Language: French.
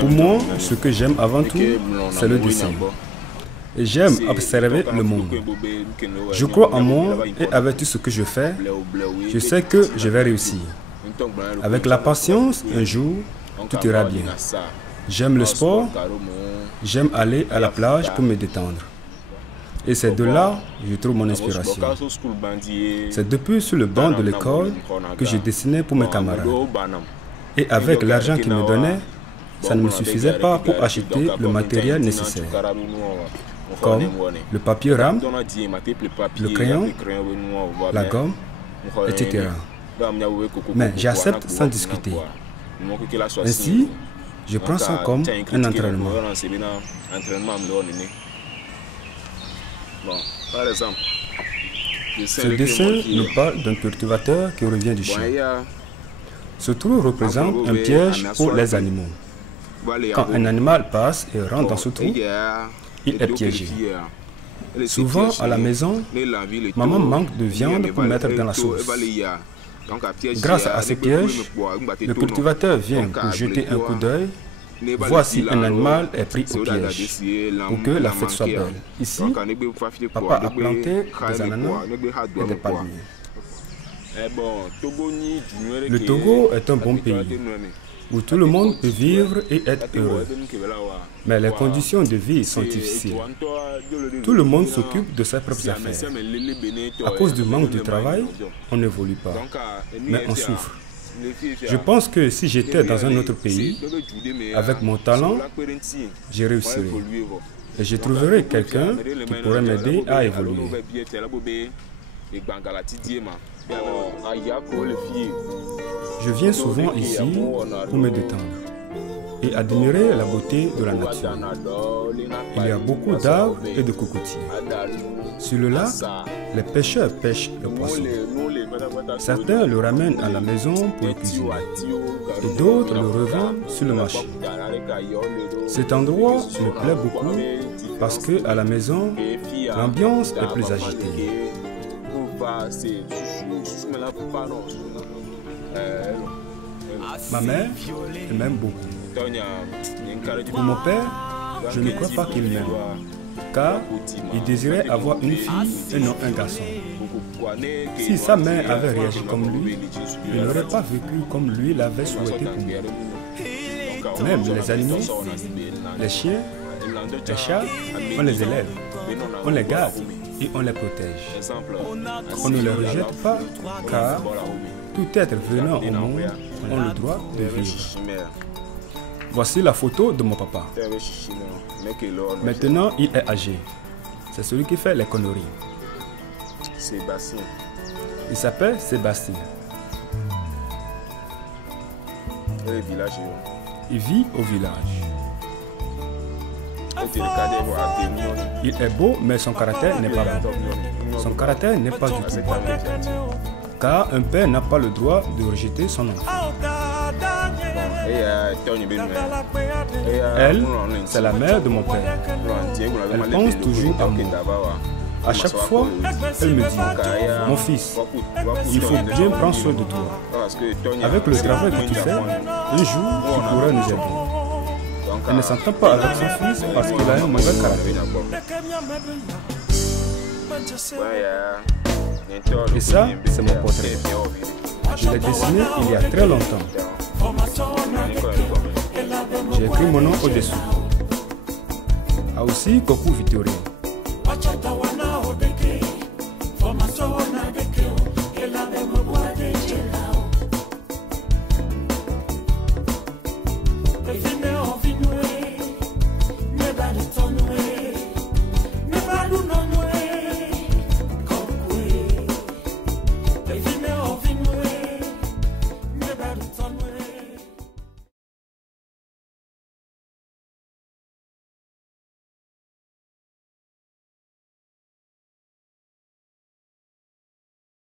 Pour moi, ce que j'aime avant tout, c'est le dessin. Et j'aime observer le monde. Je crois en moi et avec tout ce que je fais, je sais que je vais réussir. Avec la patience, un jour, tout ira bien. J'aime le sport, j'aime aller à la plage pour me détendre. Et c'est de là que je trouve mon inspiration. C'est depuis sur le banc de l'école que je dessinais pour mes camarades. Et avec l'argent qu'ils me donnaient, ça ne me suffisait pas pour acheter le matériel nécessaire, comme le papier rame, le crayon, la gomme, etc. Mais j'accepte sans discuter. Ainsi, je prends ça comme un entraînement. Par exemple, ce dessin nous parle d'un cultivateur qui revient du champ. Ce trou représente un piège pour les animaux. Quand un animal passe et rentre dans ce trou, il est piégé. Souvent, à la maison, maman manque de viande pour mettre dans la sauce. Grâce à ces pièges, le cultivateur vient pour jeter un coup d'œil, voir si un animal est pris au piège, pour que la fête soit belle. Ici, papa a planté des ananas et des palmiers. Le Togo est un bon pays où tout le monde peut vivre et être heureux. Mais les conditions de vie sont difficiles. Tout le monde s'occupe de ses propres affaires. À cause du manque de travail, on n'évolue pas, mais on souffre. Je pense que si j'étais dans un autre pays, avec mon talent, je réussirais. Et je trouverais quelqu'un qui pourrait m'aider à évoluer. Je viens souvent ici pour me détendre et admirer la beauté de la nature. Il y a beaucoup d'arbres et de cocotiers. Sur le lac, les pêcheurs pêchent le poisson. Certains le ramènent à la maison pour le cuisiner et d'autres le revendent sur le marché. Cet endroit me plaît beaucoup parce qu'à la maison, l'ambiance est plus agitée. Ma mère m'aime beaucoup. Pour mon père, je ne crois pas qu'il m'aime, car il désirait avoir une fille et non un garçon. Si sa mère avait réagi comme lui, il n'aurait pas vécu comme lui l'avait souhaité pour lui. Même les animaux, les chiens, les chats, on les élève, on les garde et on les protège. On ne les rejette pas, car tout être venant au monde a le droit de vivre. Voici la photo de mon papa. Maintenant, il est âgé. C'est celui qui fait les conneries. Il s'appelle Sébastien. Il vit au village. Il est beau, mais son caractère n'est pas bon. Son caractère n'est pas du tout bon. Car un père n'a pas le droit de rejeter son enfant. Elle, c'est la mère de mon père. Elle pense toujours à moi. À chaque fois, elle me dit, mon fils, il faut bien prendre soin de toi. Avec le travail que tu fais, un jour, tu pourras nous aider. Elle ne s'entend pas avec son fils parce qu'il a un mauvais caractère. Et ça, c'est mon portrait. Je l'ai dessiné il y a très longtemps. J'ai écrit mon nom au-dessous. A aussi Koku Victoria.